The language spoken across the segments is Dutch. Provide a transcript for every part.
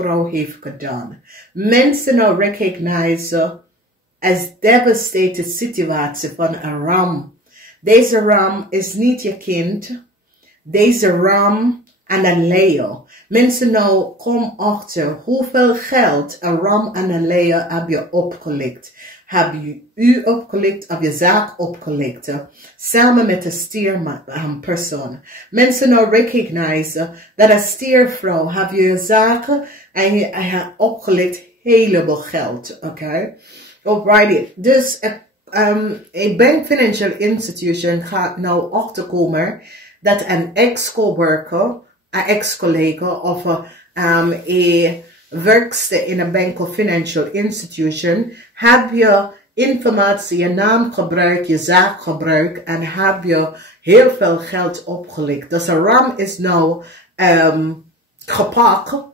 vrouw heeft gedaan. Mensen nou recognize als devastated situatie van een ram. Deze ram is niet je kind. Deze ram en een Leo. Mensen nou, kom achter hoeveel geld een ram en een Leo heb je opgelikt. Heb je u opgelikt, heb je zaak opgelikt. Samen met de stierpersoon. Mensen nou recognize dat een stiervrouw heb je zaken en je hebt opgelikt heleboel geld. Oké? Alrighty. Dus een bank financial institution gaat nou achterkomen dat een ex-coworker, een ex-collega of een werkster in een bank of financial institution, heb je informatie, je naam gebruikt, je zaak gebruikt en heb je heel veel geld opgelikt. Dus een ram is nou gepakt.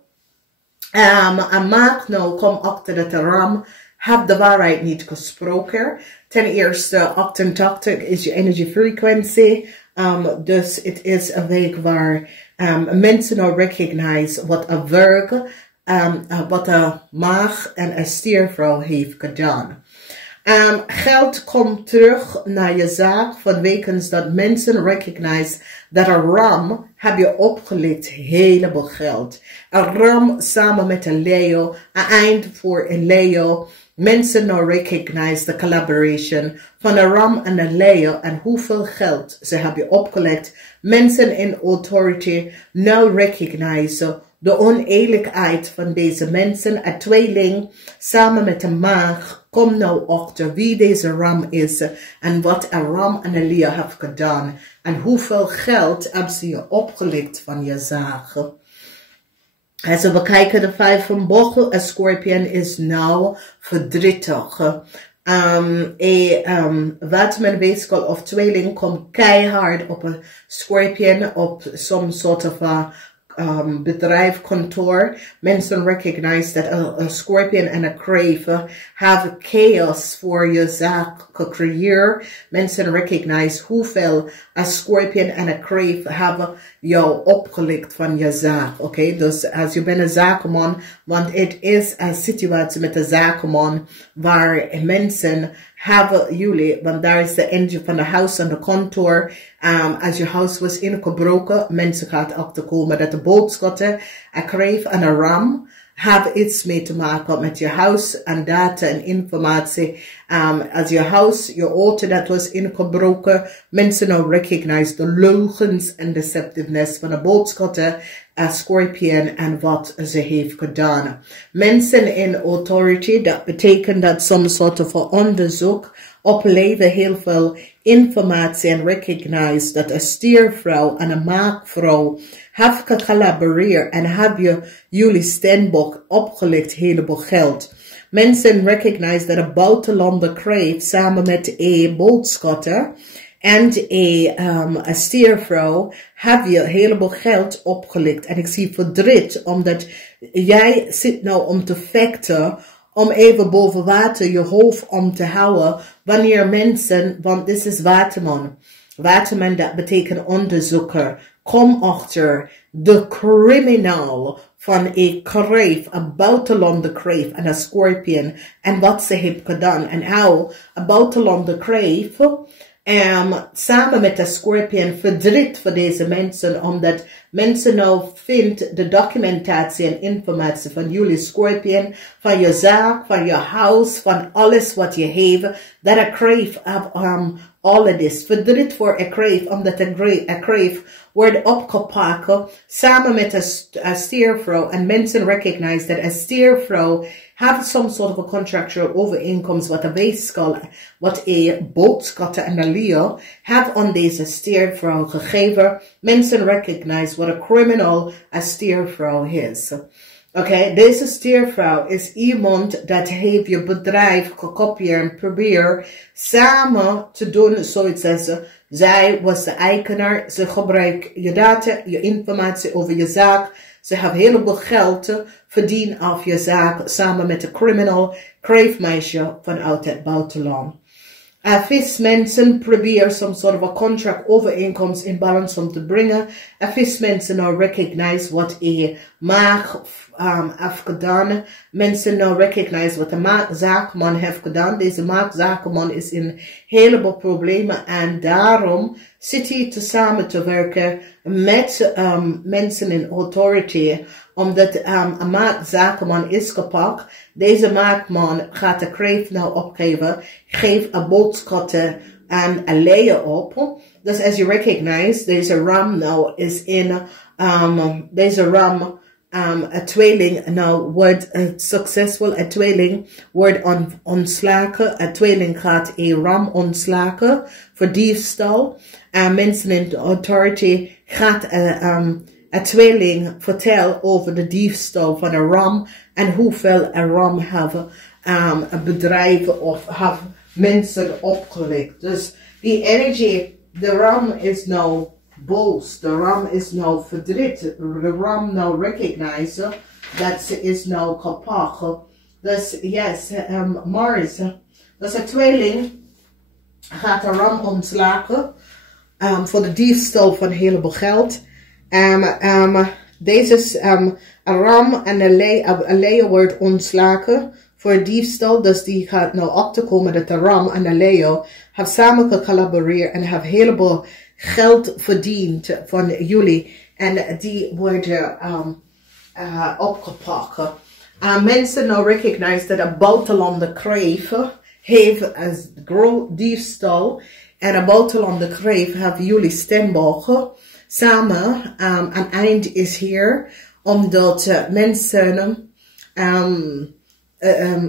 En maak nou, kom achter dat de ram heb de waarheid niet gesproken. Ten eerste, 88 is je energiefrequentie. Dus het is een weg waar mensen nou recognize wat een werk, wat een maag en een stiervrouw heeft gedaan. Geld komt terug naar je zaak vanwege dat mensen recognize dat een ram heb je opgelikt heleboel geld. Een ram samen met een Leo, een eind voor een Leo. Mensen nou recognize de collaboration van een ram en een Leo en hoeveel geld ze hebben opgelegd. Mensen in authority nou recognize de oneerlijkheid van deze mensen. Een tweeling samen met een maag. Kom nou achter wie deze ram is en wat een ram en een Leo heeft gedaan. En hoeveel geld hebben ze je opgelikt van je zaken. Als we kijken de 5 van bogen, een scorpion is nou verdrietig. Wat men weeskal of tweeling komt keihard op een scorpion, op some soort of bedrijf, kantoor. Mensen recognize dat een scorpion en een crave have chaos voor je zaak gecreëerd. Mensen recognize hoeveel een scorpion en een crave hebben jou opgelikt van je zaak. Oké, dus als je bent een zakenman, want het is een situatie met een zakenman waar mensen hebben jullie, want daar is de energie van de huis en de kantoor. Als je huis was ingebroken, mensen gaan achterkomen dat de boodschappen, een crave en een ram hebben iets mee te maken met je huis en data en informatie. Als je huis, je auto dat was ingebroken, mensen nou recognize de leugens en deceptiveness van de boodschappen, scorpion en wat ze heeft gedaan. Mensen in authority, dat betekent dat some soort van onderzoek opleveren heel veel informatie en recognize dat een stiervrouw en een maagvrouw hebben gecollaboreerd en hebben jullie steenbok opgelikt heleboel geld. Mensen recognize dat een buitenlander crave samen met een boodschatter en een stiervrouw heb je heleboel geld opgelikt. En ik zie verdriet, omdat jij zit nou om te vechten, om even boven water je hoofd om te houden, wanneer mensen, want dit is waterman. Waterman, dat betekent onderzoeker. Kom achter de criminaal van een crave, een buitenlander crave en een scorpion. En wat ze heeft gedaan. En hoe een buitenlander crave samen met de scorpion verdriet voor deze mensen, omdat mensen nou vinden de documentatie en informatie van jullie scorpion, van je zaak, van je huis, van alles wat je heeft, dat een crave all of this. Verdriet voor een crave, omdat een crave wordt opgepakt samen met een stiervrouw. En mensen recognize dat een stiervrouw heeft some sort of a contractual overeenkomst wat een weeskal, wat een boodschatter en een Leo heeft aan deze stiervrouw gegeven. Mensen recognize wat een criminal een stiervrouw is. Oké, deze stiervrouw is iemand dat heeft je bedrijf gekopieerd en probeert samen te doen zoiets als zij was de eigenaar, ze gebruikt je data, je informatie over je zaak, ze hebben een heleboel geld verdiend af je zaak samen met de criminal, crave meisje vanuit het buitenland. Vismensen proberen some sort of a contract overeenkomst in balance om te brengen. Vismensen nou recognize wat een maag heeft gedaan. Mensen nou recognize wat de zakenman heeft gedaan. Deze zakenman is in een heleboel problemen en daarom zit hij samen te werken met mensen in authority. Omdat een zakenman is gepakt. Deze maakman gaat de kreef nou opgeven. Geeft een boodschap en een leien op. Dus as you recognize, deze ram nou is in, deze ram, een tweeling nou wordt succesvol, een tweeling wordt ontslagen, een tweeling gaat een ram ontslagen voor diefstal. Mensen in de authority gaat een tweeling vertellen over de diefstal van een ram en hoeveel een ram hebben bedrijven of hebben mensen opgelicht. Dus die energie, de ram is nou boos, de ram is nou verdriet, de ram nou recognize dat ze is nou kapot. Dus yes, Mars, dus een tweeling gaat de ram ontslagen voor de diefstal van een heleboel geld. Deze is een ram en een leeuw wordt ontslagen voor diefstal. Dus die gaat nou op te komen dat de ram en de leeuw hebben samen gecollaboreerd en hebben een heleboel geld verdiend van jullie. En die worden opgepakt. Mensen nou recognize dat een buitenlander kreef heeft een groot diefstal. En een buitenlander kreef hebben jullie STEENBOK samen een eind is hier. Omdat mensen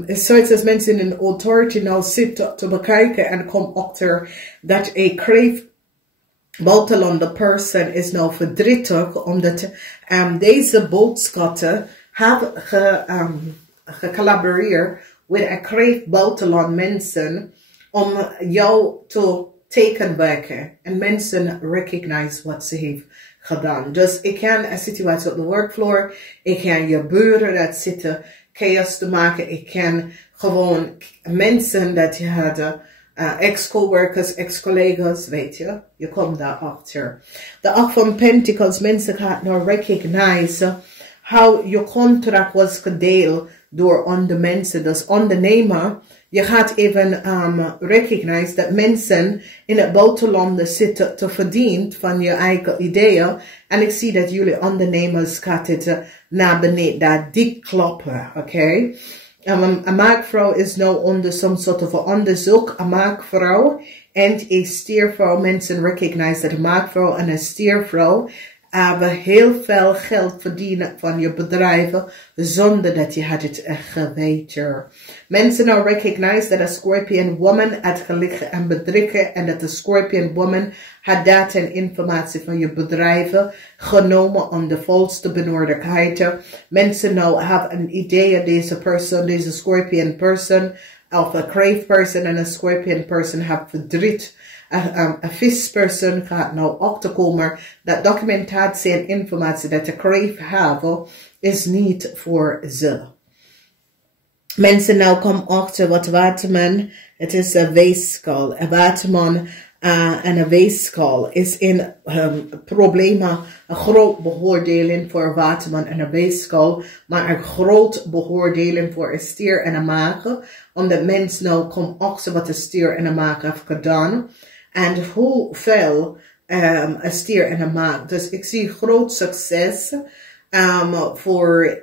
zoals als mensen in authority nou zitten te bekijken en komen achter dat een kreef buitenlander persoon is nou verdrietig omdat deze boodschappen hebben gecollaboreerd met een kreef buitenland mensen om jou te tekenwerken en mensen recognize wat ze heeft gedaan. Dus ik kan een situatie op de workfloor, ik kan je buren dat zitten chaos te maken, ik kan gewoon mensen dat je hadden, ex-coworkers, ex-collega's, weet je, je komt daarachter. De 8 van Pentacles, mensen gaan nou recognize how je contract was gedeeld door andere mensen, dus ondernemer. Je gaat even recognize dat mensen in het buitenland zitten te verdienen van je eigen ideeën. En ik zie dat jullie ondernemers gaat het naar beneden, daar dik kloppen, oké? Een maakvrouw is nou onder some sort of onderzoek, een maakvrouw en een stiervrouw. Mensen recognize dat een maakvrouw en een stiervrouw hebben heel veel geld verdienen van je bedrijven zonder dat je had het geweten. Mensen nou recognize dat een Scorpion woman had geliegen en bedriegen en dat de Scorpion woman had data en informatie van je bedrijven genomen om de volste benodigdheid. Mensen nou hebben een idee, deze Scorpion person of een crave person en een Scorpion person hebben verdriet. Een visperson gaat nou achterkomen dat documentatie en informatie dat de crave hebben is niet voor ze. Mensen nou komen achter wat waterman, het is een weeskal. Een waterman en een weeskal is in problemen een groot beoordeling voor een waterman en een weeskal, maar een groot beoordeling voor een stier en een maag, omdat mensen nou komen achter wat een stier en een maag heeft gedaan. En hoeveel een stier en een maag. Dus ik zie groot succes voor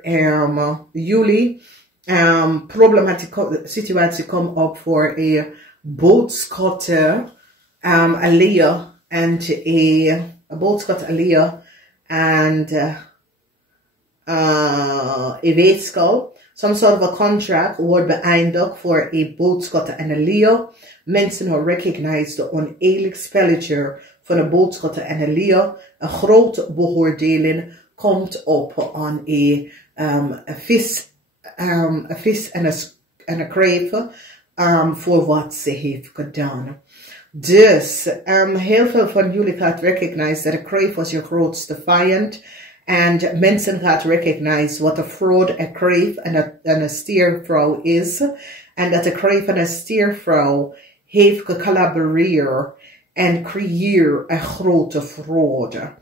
jullie. Problematische situatie komt op voor een boodschatten, een leer en een boodschap, een leer en een wetenschap. Some sort of a contract wordt beëindigd voor een boodschap en een leer. Mensen hebben recognize de oneerlijk spelletje van een boodschap en een leer. Een grote beoordeling komt op aan een vis en een kreef voor wat ze heeft gedaan. Dus heel veel van jullie gaat recognize dat een kreef was je grootste vijand. En mensen gaat recognize wat een fraud, een kreef en een stiervrouw is. En dat een kreef en een stiervrouw heeft gecollaboreerd en creëert een grote fraude.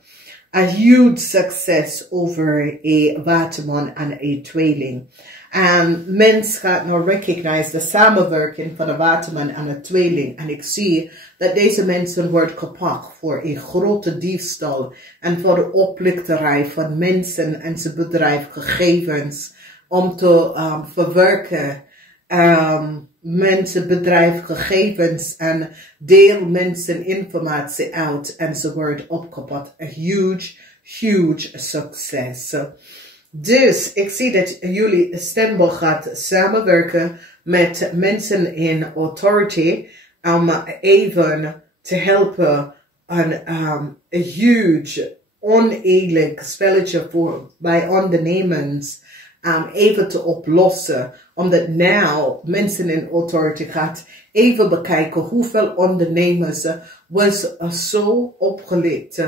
a huge succes over een waterman en een tweeling. En mens gaat nou recognize de samenwerking van de waterman en de tweeling. En ik zie dat deze mensen worden gepakt voor een grote diefstal en voor de oplichterij van mensen en zijn bedrijfgegevens om te verwerken. Mensen bedrijfgegevens en deel mensen informatie uit en ze worden opgepakt. Een huge succes. Dus ik zie dat jullie STEENBOK gaat samenwerken met mensen in authority om even te helpen een huge oneerlijk spelletje bij ondernemers even te oplossen. Omdat nou mensen in authority gaat even bekijken hoeveel ondernemers was zo opgelicht.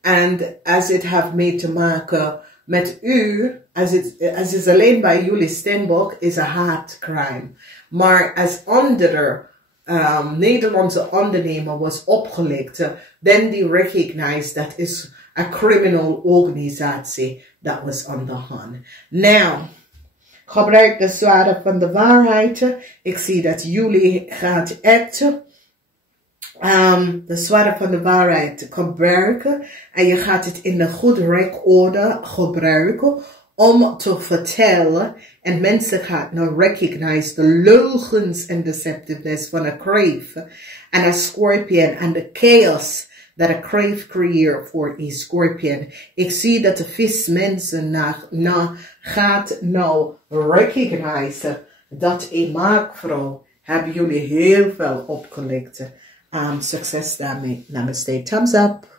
En als het heeft mee te maken met u, als het is alleen bij jullie STEENBOK, is een hard crime. Maar als andere Nederlandse ondernemer was opgelicht, then die recognize dat is een criminal organisatie dat was aan de hand. Nou, gebruik de zwaard van de waarheid. Ik zie dat jullie gaat echt de zwaard van de waarheid gebruiken. En je gaat het in de goede recorde gebruiken om te vertellen. En mensen gaan nou recognize de leugens en deceptiveness van een crave. En een scorpion en de chaos dat een crave creëert voor een scorpion. Ik zie dat de vismensen gaat nou recognize dat een maakvrouw hebben jullie heel veel opgelicht. Succes daarmee. Namaste. Thumbs up.